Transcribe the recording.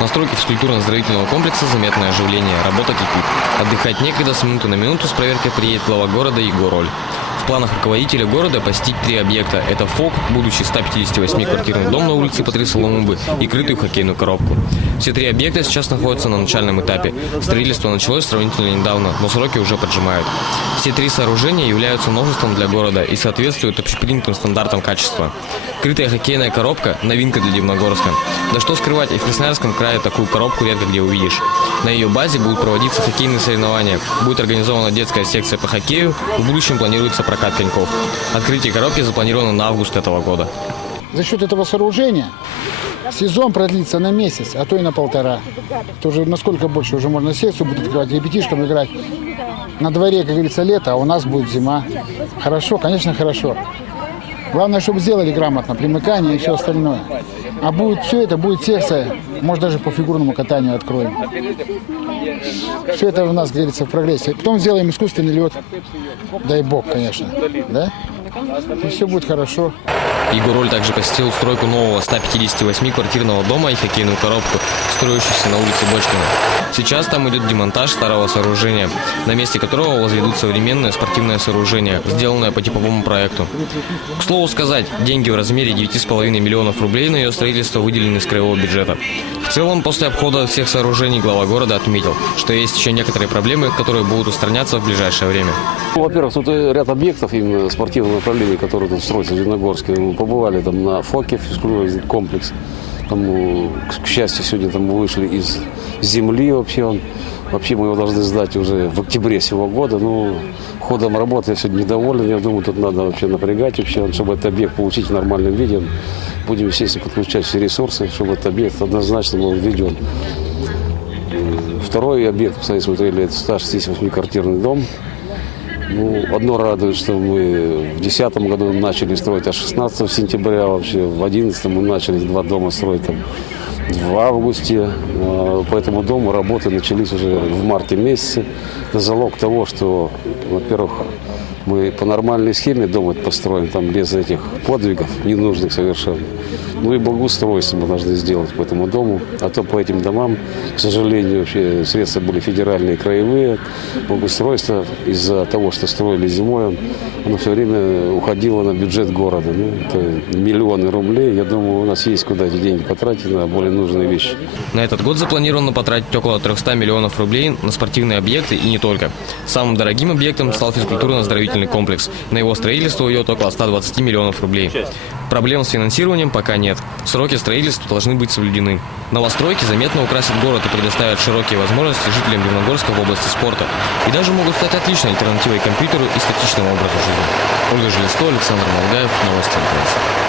На стройке физкультурно-оздоровительного комплекса заметное оживление, работа кипит. Отдыхать некогда, с минуты на минуту с проверкой приедет глава города Егор Роль. В планах руководителя города посетить 3 объекта. Это ФОК, будущий 158-квартирный дом на улице Патриса Лумумбы и крытую хоккейную коробку. Все 3 объекта сейчас находятся на начальном этапе. Строительство началось сравнительно недавно, но сроки уже поджимают. Все 3 сооружения являются множеством для города и соответствуют общепринятым стандартам качества. Крытая хоккейная коробка – новинка для Дивногорска. Да что скрывать, и в Красноярском крае такую коробку редко где увидишь. На ее базе будут проводиться хоккейные соревнования. Будет организована детская секция по хоккею, в будущем планируется прокат коньков. Открытие коробки запланировано на август этого года. За счет этого сооружения сезон продлится на месяц, а то и на 1,5. То уже насколько больше уже можно секцию будет открывать, ребятишкам играть. На дворе, как говорится, лето, а у нас будет зима. Хорошо, конечно, хорошо. Главное, чтобы сделали грамотно примыкание и все остальное. А будет все это, будет секция, может даже по фигурному катанию откроем. Все это у нас, как говорится, в прогрессе. Потом сделаем искусственный лед. Дай бог, конечно. Да? И все будет хорошо. Егор Роль также посетил стройку нового 158-квартирного дома и хоккейную коробку, строящуюся на улице Бочкина. Сейчас там идет демонтаж старого сооружения, на месте которого возведут современное спортивное сооружение, сделанное по типовому проекту. К слову сказать, деньги в размере 9,5 миллионов рублей на ее строительство выделены из краевого бюджета. В целом, после обхода всех сооружений глава города отметил, что есть еще некоторые проблемы, которые будут устраняться в ближайшее время. Во-первых, тут ряд объектов именно спортивного направления, которые тут строятся в Дивногорске. Мы побывали там на ФОКе, физкультурный комплекс. Там, к счастью, сегодня там мы вышли из земли вообще. Вообще мы его должны сдать уже в октябре сего года. Ну, ходом работы я сегодня недоволен. Я думаю, тут надо вообще напрягать, вообще, чтобы этот объект получить в нормальном виде. Будем, естественно, подключать все ресурсы, чтобы этот объект однозначно был введен. Второй объект, кстати, смотрели, это 168-квартирный дом. Ну, одно радует, что мы в 2010 году начали строить, а 16 сентября вообще, в 2011 мы начали 2 дома строить там в августе. По этому дому работы начались уже в марте месяце. Это залог того, что, во-первых, мы по нормальной схеме дом построим, там без этих подвигов ненужных совершенно. Ну и благоустройство мы должны сделать по этому дому. А то по этим домам, к сожалению, вообще средства были федеральные, краевые. Благоустройство из-за того, что строили зимой, оно все время уходило на бюджет города. Ну, это миллионы рублей. Я думаю, у нас есть куда эти деньги потратить на более нужные вещи. На этот год запланировано потратить около 300 миллионов рублей на спортивные объекты и не только. Самым дорогим объектом стал физкультурно-оздоровительный комплекс. На его строительство уйдет около 120 миллионов рублей. Проблем с финансированием пока нет. Сроки строительства должны быть соблюдены. Новостройки заметно украсят город и предоставят широкие возможности жителям Дивногорска в области спорта. И даже могут стать отличной альтернативой компьютеру и статичному образу жизни. Ольга Железко, Александр Малгаев, Новости МТС.